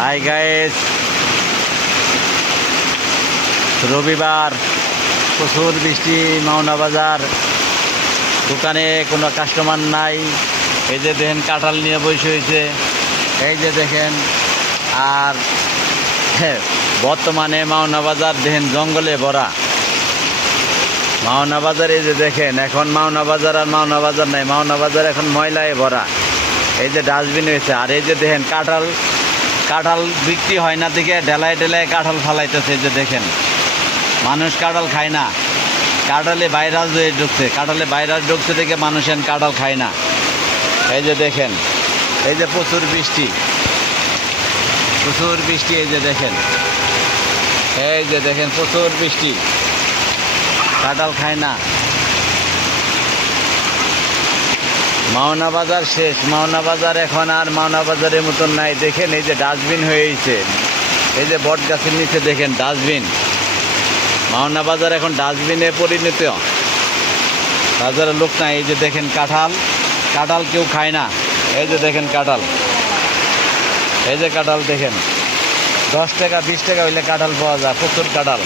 Hi guys, রবিবার প্রচুর বৃষ্টি। মাওনা বাজার দোকানে কোনো কাস্টমার নাই। এই যে দেখেন কাঁঠাল নিয়ে বসে হয়েছে, এই যে দেখেন। আর বর্তমানে মাওনা বাজার দেখেন জঙ্গলে ভরা। মাওনা বাজার এই যে দেখেন, এখন মাওনা বাজার আর মাওনা বাজার নাই, মাওনা বাজার এখন ময়লায় ভরা। এই যে ডাস্টবিন হয়েছে। আর এই যে দেখেন কাঁঠাল বিক্রি হয় না দেখে ঢেলায় ঢেলায় কাঁঠাল ফালাইতেছে। এই যে দেখেন, মানুষ কাঁঠাল খায় না, কাঁঠালে ভাইরাস হয়ে ঢুকছে, কাঁঠালে ভাইরাস ঢুকছে দেখে মানুষ এখন কাঁঠাল খায় না। এই যে দেখেন, এই যে প্রচুর বৃষ্টি, প্রচুর বৃষ্টি। এই যে দেখেন, এই যে দেখেন প্রচুর বৃষ্টি, কাঁঠাল খায় না। মাওনা বাজার শেষ, মাওনা বাজার এখন আর মাওনা বাজারের মতন নাই। দেখেন এই যে ডাস্টবিন হয়েছে, এই যে বট গাছের নিচে দেখেন ডাস্টবিন। মাওনা বাজার এখন ডাস্টবিনে পরিণত, বাজারে লোক নাই। এই যে দেখেন কাঁঠাল কেউ খায় না। এই যে দেখেন কাঁঠাল, এই যে কাঁঠাল দেখেন, 10 টাকা 20 টাকা হইলে কাঁঠাল পাওয়া যায়, প্রচুর কাঁঠাল।